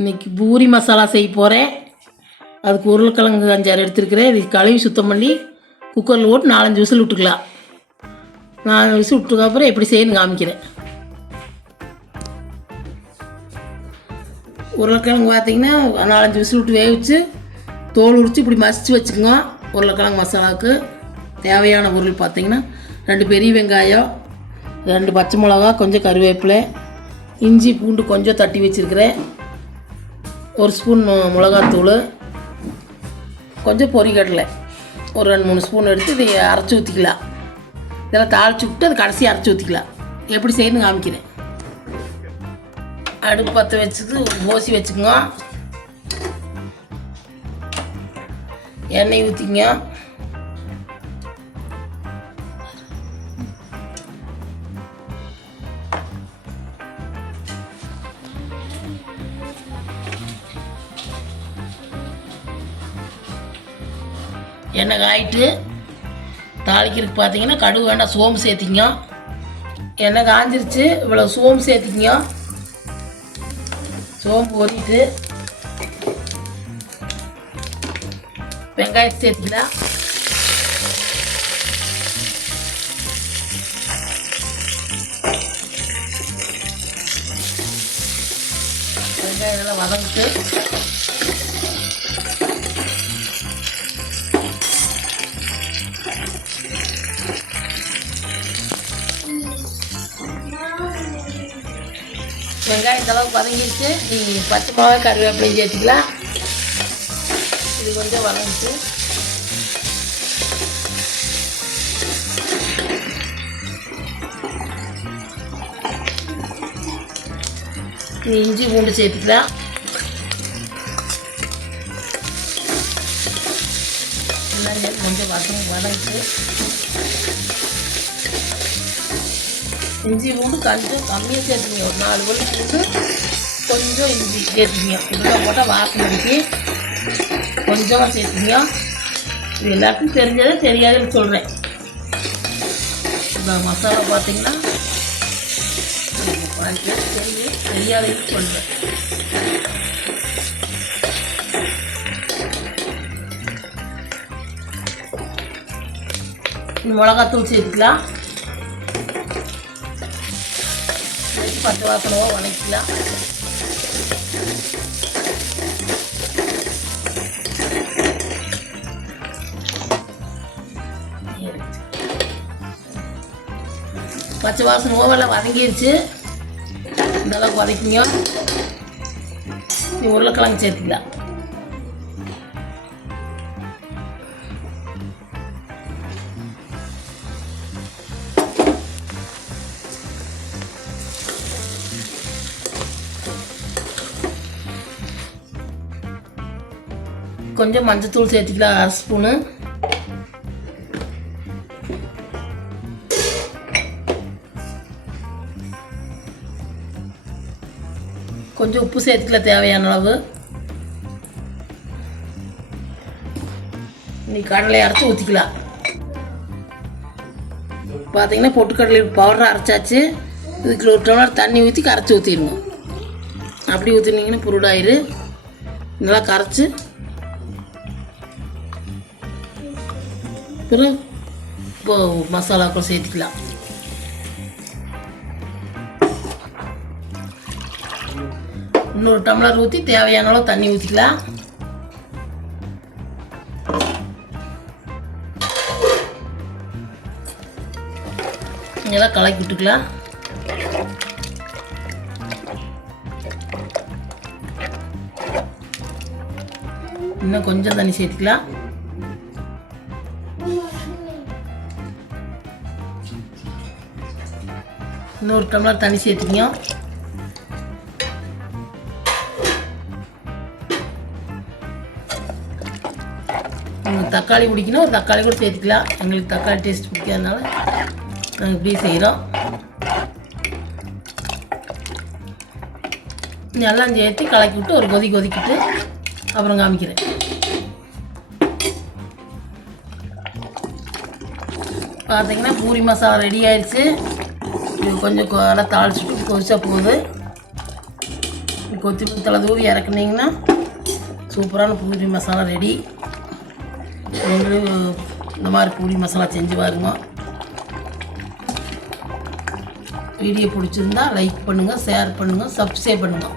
இன்றைக்கி பூரி மசாலா செய்ய போகிறேன். அதுக்கு உருளைக்கிழங்கு 5-6 எடுத்துருக்கிறேன். இது கழுவி சுத்தம் பண்ணி குக்கரில் போட்டு 4-5 விசில் விட்டுக்கலாம். 4 விசில் விட்டதுக்கப்புறம் எப்படி செய்யணும்னு காமிக்கிறேன். உருளைக்கிழங்கு பார்த்திங்கன்னா 4-5 விசில் விட்டு வேவிச்சு தோல் உரித்து இப்படி மசித்து வச்சுக்கோங்க. உருளைக்கிழங்கு மசாலாவுக்கு தேவையான பொருள் பார்த்திங்கன்னா 2 பெரிய வெங்காயம், 2 பச்சை மிளகா, கொஞ்சம் கருவேப்பிலை, இஞ்சி பூண்டு கொஞ்சம் தட்டி வச்சுருக்கிறேன், 1 ஸ்பூன் மிளகாத்தூள், கொஞ்சம் பொரிக்கடலை ஒரு 2-3 ஸ்பூன் எடுத்து இதை அரைச்சி ஊற்றிக்கலாம். இதெல்லாம் தாளித்து விட்டு அது கடைசி அரைச்சி ஊற்றிக்கலாம். எப்படி செய்யணும்னு காமிக்கிறேன். அடுப்பு பற்ற வச்சுட்டு ஊசி வச்சுக்கோங்க. எண்ணெய் ஊற்றிங்க. எண்ணெய் காயிட்டு தாளிக்கிறதுக்கு பார்த்தீங்கன்னா கடுகு வேண்டாம், சோம்பு சேர்த்திங்க. எண்ணெய் காஞ்சிருச்சு, இவ்வளோ சோம்பு சேர்த்திங்க. சோம்பு ஓட்டிட்டு வெங்காயத்தை சேர்த்திக்கலாம். வெங்காயம் நல்லா வதங்கிட்டு வெங்காயம் இந்த அளவுக்கு வதங்கிடுச்சு. நீங்கள் பச்சை மிளகா கருவேப்பிலையும் சேர்த்துக்கலாம். இது கொஞ்சம் வதங்கிச்சு. இஞ்சி பூண்டு சேர்த்துக்கலாம். எல்லாம் சேர்த்து கொஞ்சம் வதங்கிச்சு. இஞ்சி பூண்டு கொஞ்சம் கம்மியாக சேர்த்துங்க. ஒரு 4 பல் பூண்டு கொஞ்சம் இஞ்சி சேர்த்துங்க. இதெல்லாம் போட்டால் வாசனை அடிக்கி கொஞ்சமாக சேர்த்துங்க. இது எல்லாருக்கும் தெரிஞ்சதை தெரியாதுன்னு சொல்கிறேன். இந்த மசாலா பார்த்திங்கன்னா தெரியாத சொல்கிறேன். மிளகாத்தூள் சேர்த்துக்கலாம். பச்சை வாசனமாக வதக்கிக்கலாம். பச்சை வாசனை ஓவெல்லாம் வதங்கிடுச்சு. இந்த அளவுக்கு வதக்கிங்க. நீ உருளைக்கிழங்கு சேர்த்துக்கலாம். கொஞ்சம் மஞ்சத்தூள் சேர்த்துக்கலாம், 1/2 ஸ்பூனு. கொஞ்சம் உப்பு சேர்த்துக்கலாம் தேவையான அளவு. நீ கடலை அரைச்சி ஊற்றிக்கலாம். பார்த்தீங்கன்னா பொட்டுக்கடலை பவுடர் அரைச்சாச்சு. இதுக்கு 1 டம்ளர் தண்ணி ஊற்றி கரைச்சி ஊற்றிடணும். அப்படி ஊற்றினீங்கன்னா புருடாயிரு. நல்லா கரைச்சி அப்புறம் மசாலாக்கள் சேர்த்துக்கலாம். இன்னொரு டம்ளர் ஊற்றி தேவையான அளவு தண்ணி ஊற்றிக்கலாம். இதெல்லாம் கலக்கி விட்டுக்கலாம். இன்னும் கொஞ்சம் தண்ணி சேர்த்துக்கலாம். இன்னொரு டம்ளர் தண்ணி சேர்த்துக்கிங்க. உங்களுக்கு தக்காளி பிடிக்கணும், ஒரு தக்காளி கூட சேர்த்துக்கலாம். எங்களுக்கு தக்காளி டேஸ்ட் பிடிக்காதனால நாங்கள் இப்படி செய்கிறோம். எல்லாம் சேர்த்து கலக்கி விட்டு ஒரு கொதிக்கிட்டு அப்புறம் காமிக்கிறேன். பார்த்தீங்கன்னா பூரி மசாலா ரெடி ஆயிடுச்சு. இது கொஞ்சம் நல்லா தாளிச்சுட்டு கொதிச்சா போகுது. கொத்தமல்லி தழை தூவி இறக்குனீங்கன்னா சூப்பரான பூரி மசாலா ரெடி. நீங்களும் இந்த மாதிரி பூரி மசாலா செஞ்சு பாருங்க. வீடியோ பிடிச்சிருந்தா லைக் பண்ணுங்கள், ஷேர் பண்ணுங்கள், சப்ஸ்கிரைப் பண்ணுங்கள்.